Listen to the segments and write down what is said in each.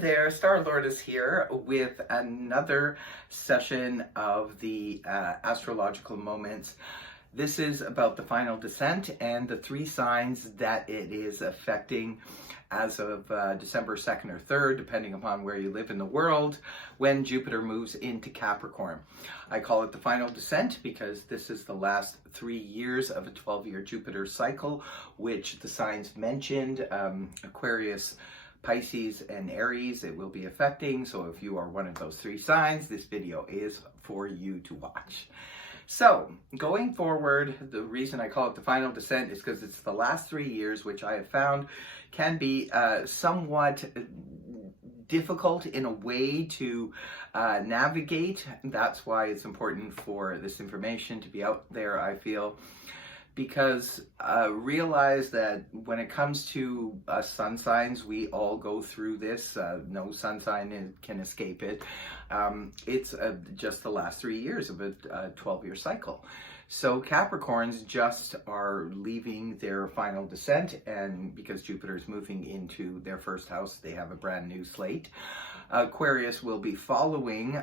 there, Star-Lord is here with another session of the astrological moments. This is about the final descent and the three signs that it is affecting as of December 2nd or 3rd, depending upon where you live in the world, when Jupiter moves into Capricorn. I call it the final descent because this is the last 3 years of a 12-year Jupiter cycle, which the signs mentioned, Aquarius, Pisces, and Aries, it will be affecting. So if you are one of those three signs, this video is for you to watch. So going forward, the reason I call it the final descent is because it's the last 3 years, which I have found can be somewhat difficult in a way to navigate. That's why it's important for this information to be out there, I feel. Because realize that when it comes to sun signs, we all go through this. No sun sign can escape it. It's just the last 3 years of a 12-year cycle. So Capricorns just are leaving their final descent, and because Jupiter is moving into their first house, they have a brand new slate. Aquarius will be following,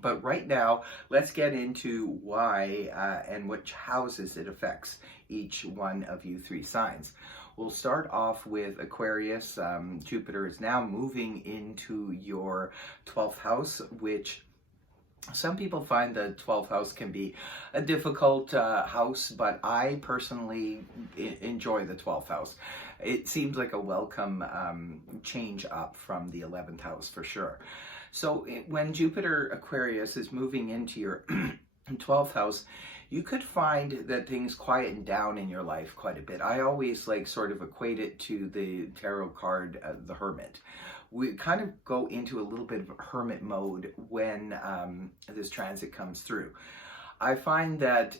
but right now, let's get into why and which houses it affects each one of you three signs. We'll start off with Aquarius. Jupiter is now moving into your 12th house, which some people find the 12th house can be a difficult house, but I personally enjoy the 12th house. It seems like a welcome change up from the 11th house for sure. So when Jupiter Aquarius is moving into your 12th house, you could find that things quieten down in your life quite a bit. I always sort of equate it to the tarot card, the Hermit. We kind of go into a little bit of hermit mode when this transit comes through. I find that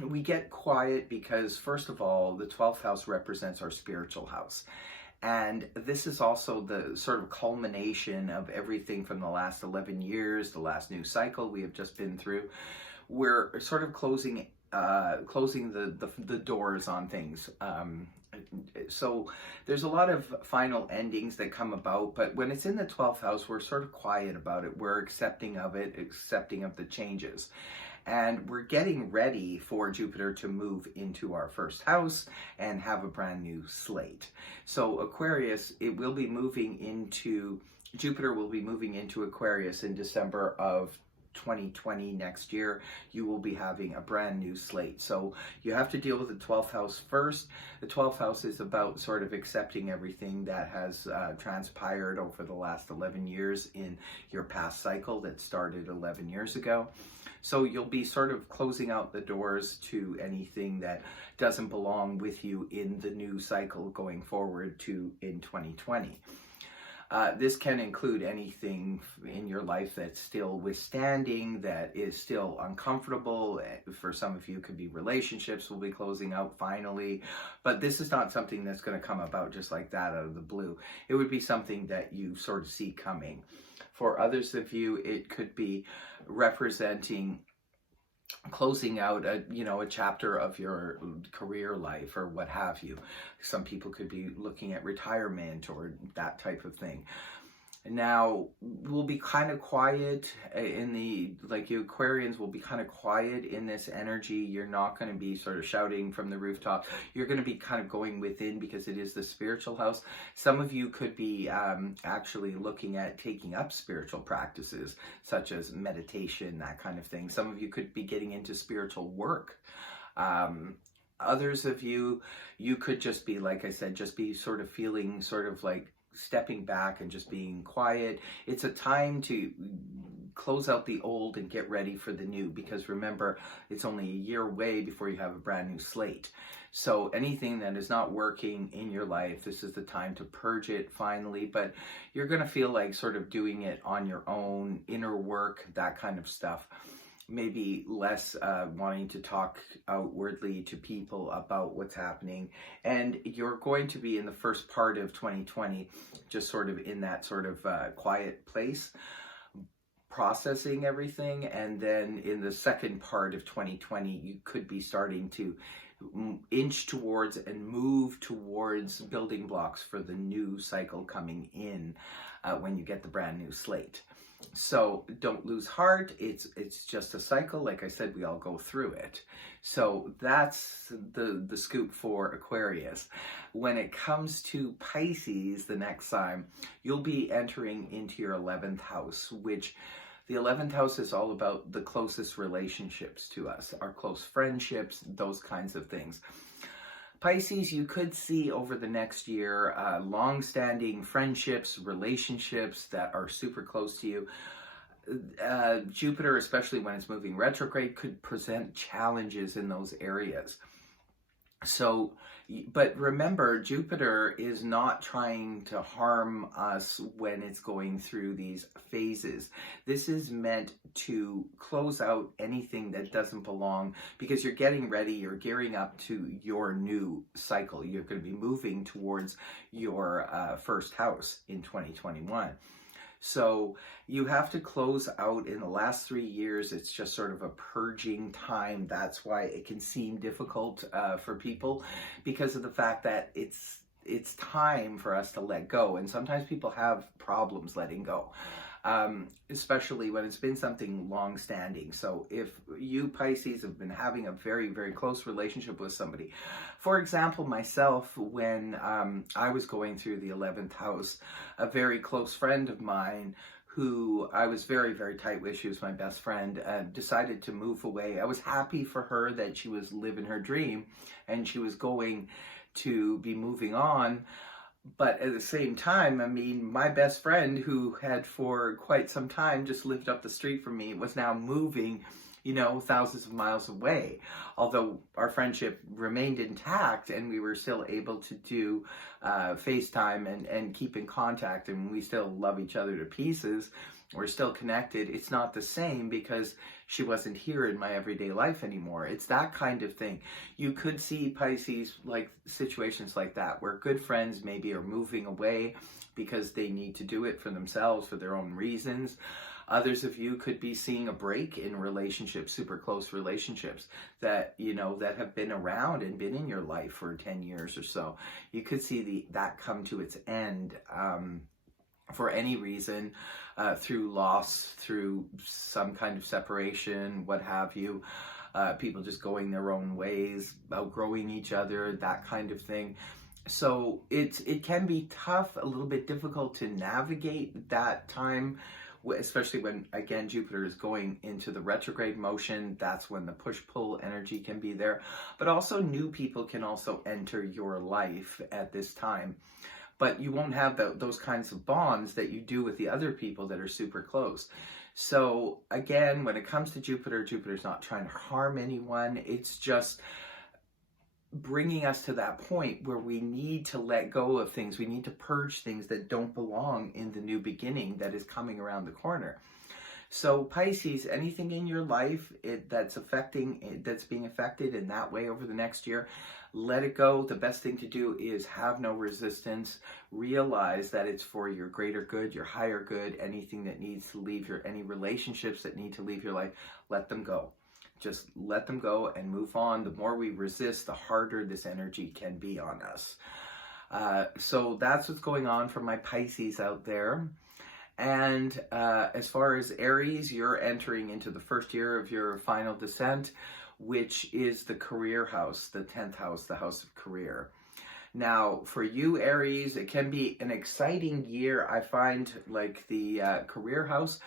we get quiet because, first of all, the 12th house represents our spiritual house. And this is also the sort of culmination of everything from the last 11 years, the last new cycle we have just been through. We're sort of closing the doors on things. So there's a lot of final endings that come about, but when it's in the 12th house, we're sort of quiet about it. We're accepting of it, accepting of the changes. And we're getting ready for Jupiter to move into our first house and have a brand new slate. So Aquarius, Jupiter will be moving into Aquarius in December of 2020. Next year you will be having a brand new slate, so you have to deal with the 12th house first. The 12th house is about sort of accepting everything that has transpired over the last 11 years in your past cycle that started 11 years ago. So you'll be sort of closing out the doors to anything that doesn't belong with you in the new cycle going forward to in 2020. This can include anything in your life that's still withstanding, that is still uncomfortable. For some of you, it could be relationships will be closing out finally. But this is not something that's going to come about just like that out of the blue. It would be something that you sort of see coming. For others of you, it could be representing closing out a chapter of your career life or what have you. Some people could be looking at retirement or that type of thing. Now, we'll be kind of quiet in you Aquarians will be kind of quiet in this energy. You're not going to be sort of shouting from the rooftop. You're going to be kind of going within because it is the spiritual house. Some of you could be actually looking at taking up spiritual practices such as meditation, that kind of thing. Some of you could be getting into spiritual work. Others of you could just be, like I said, just be sort of feeling sort of like stepping back and just being quiet. It's a time to close out the old and get ready for the new, because remember, it's only a year away before you have a brand new slate. So anything that is not working in your life, this is the time to purge it finally. But you're going to feel like sort of doing it on your own, inner work, that kind of stuff. Maybe less wanting to talk outwardly to people about what's happening. And you're going to be in the first part of 2020, just sort of in that sort of quiet place, processing everything. And then in the second part of 2020, you could be starting to inch towards and move towards building blocks for the new cycle coming in when you get the brand new slate. So don't lose heart. It's just a cycle. Like I said, we all go through it. So that's the scoop for Aquarius. When it comes to Pisces, the next sign, you'll be entering into your 11th house, which the 11th house is all about the closest relationships to us, our close friendships, those kinds of things. Pisces, you could see over the next year long-standing friendships, relationships that are super close to you. Jupiter, especially when it's moving retrograde, could present challenges in those areas. So, but remember, Jupiter is not trying to harm us when it's going through these phases. This is meant to close out anything that doesn't belong, because you're getting ready, you're gearing up to your new cycle. You're going to be moving towards your first house in 2021. So you have to close out in the last 3 years. It's just sort of a purging time. That's why it can seem difficult for people, because of the fact that it's time for us to let go. And sometimes people have problems letting go, especially when it's been something long-standing. So if you Pisces have been having a very, very close relationship with somebody, for example, myself, when I was going through the 11th house, a very close friend of mine who I was very, very tight with, she was my best friend, decided to move away. I was happy for her that she was living her dream and she was going to be moving on. But at the same time, I mean, my best friend, who had for quite some time just lived up the street from me, was now moving, you know, thousands of miles away. Although our friendship remained intact and we were still able to do FaceTime and keep in contact, and we still love each other to pieces. We're still connected. It's not the same because she wasn't here in my everyday life anymore. It's that kind of thing. You could see Pisces, like situations like that, where good friends maybe are moving away because they need to do it for themselves, for their own reasons. Others of you could be seeing a break in relationships, super close relationships that, you know, that have been around and been in your life for 10 years or so. You could see that come to its end for any reason, through loss, through some kind of separation, what have you. People just going their own ways, outgrowing each other, that kind of thing. So it can be tough, a little bit difficult to navigate that time, especially when, again, Jupiter is going into the retrograde motion. That's when the push-pull energy can be there. But also new people can also enter your life at this time. But you won't have those kinds of bonds that you do with the other people that are super close. So again, when it comes to Jupiter, Jupiter's not trying to harm anyone. It's just bringing us to that point where we need to let go of things. We need to purge things that don't belong in the new beginning that is coming around the corner. So Pisces, anything in your life that's being affected in that way over the next year, let it go. The best thing to do is have no resistance. Realize that it's for your greater good, your higher good. Anything that needs to leave any relationships that need to leave your life, let them go. Just let them go and move on. The more we resist, the harder this energy can be on us. So that's what's going on for my Pisces out there. And as far as Aries, you're entering into the first year of your final descent, which is the career house, the 10th house, the house of career. Now, for you, Aries, it can be an exciting year. I find like the career house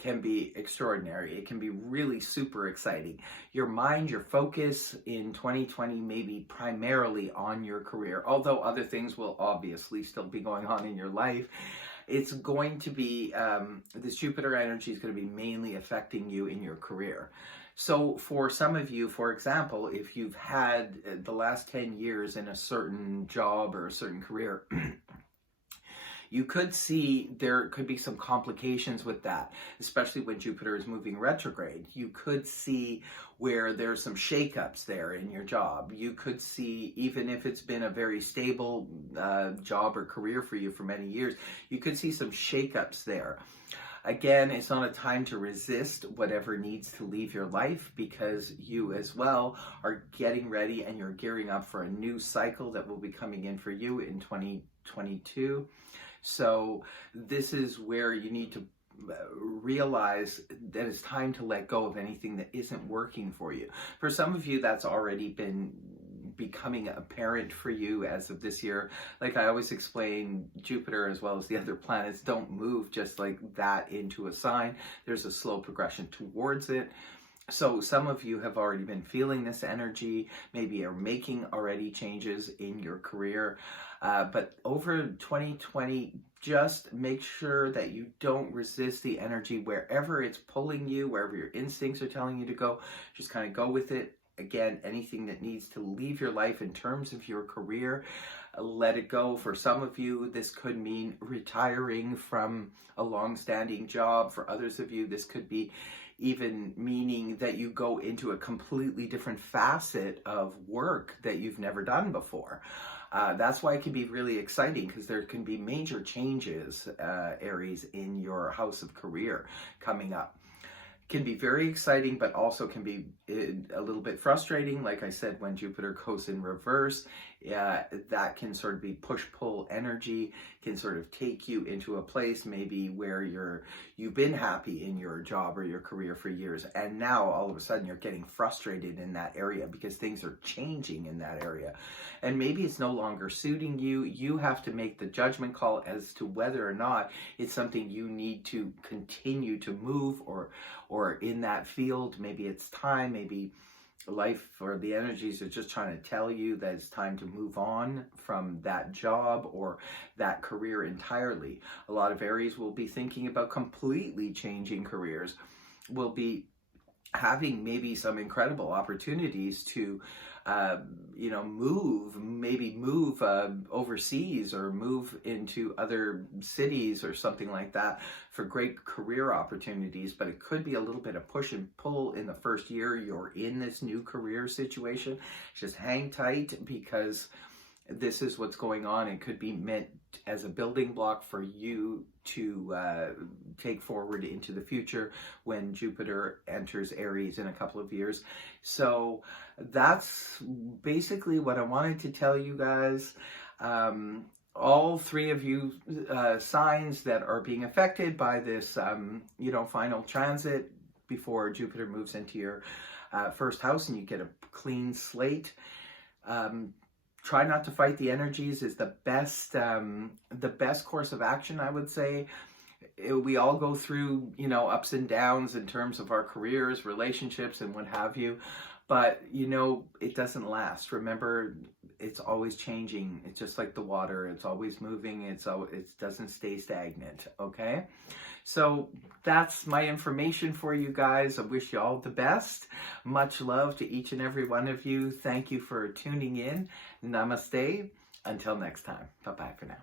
can be extraordinary. It can be really super exciting. Your mind, your focus in 2020 may be primarily on your career, although other things will obviously still be going on in your life. It's going to be, this Jupiter energy is going to be mainly affecting you in your career. So for some of you, for example, if you've had the last 10 years in a certain job or a certain career, you could see there could be some complications with that, especially when Jupiter is moving retrograde. You could see where there's some shakeups there in your job. You could see, even if it's been a very stable job or career for you for many years, you could see some shakeups there. Again, it's not a time to resist whatever needs to leave your life, because you as well are getting ready and you're gearing up for a new cycle that will be coming in for you in 2022. So this is where you need to realize that it's time to let go of anything that isn't working for you. For some of you, that's already been becoming apparent for you as of this year. Like I always explain, Jupiter as well as the other planets don't move just like that into a sign. There's a slow progression towards it. So some of you have already been feeling this energy, maybe are making already changes in your career. But over 2020, just make sure that you don't resist the energy wherever it's pulling you, wherever your instincts are telling you to go. Just kind of go with it. Again, anything that needs to leave your life in terms of your career, let it go. For some of you, this could mean retiring from a long-standing job. For others of you, this could be even meaning that you go into a completely different facet of work that you've never done before. That's why it can be really exciting, because there can be major changes, Aries, in your house of career coming up. Can be very exciting, but also can be a little bit frustrating. Like I said, when Jupiter goes in reverse, that can sort of be push-pull energy, can sort of take you into a place maybe where you've been happy in your job or your career for years, and now all of a sudden you're getting frustrated in that area because things are changing in that area. And maybe it's no longer suiting you. You have to make the judgment call as to whether or not it's something you need to continue to move or in that field. Maybe it's time, maybe life or the energies are just trying to tell you that it's time to move on from that job or that career entirely. A lot of Aries will be thinking about completely changing careers, will be having maybe some incredible opportunities to move overseas or move into other cities or something like that for great career opportunities. But it could be a little bit of push and pull in the first year you're in this new career situation. Just hang tight, because this is what's going on. It could be meant as a building block for you to take forward into the future when Jupiter enters Aries in a couple of years. So that's basically what I wanted to tell you guys. All three of you signs that are being affected by this, final transit before Jupiter moves into your first house and you get a clean slate. Try not to fight the energies is the best course of action, I would say. We all go through, ups and downs in terms of our careers, relationships, and what have you. But, it doesn't last. Remember, it's always changing. It's just like the water. It's always moving. It doesn't stay stagnant, okay? So that's my information for you guys. I wish you all the best. Much love to each and every one of you. Thank you for tuning in. Namaste. Until next time. Bye-bye for now.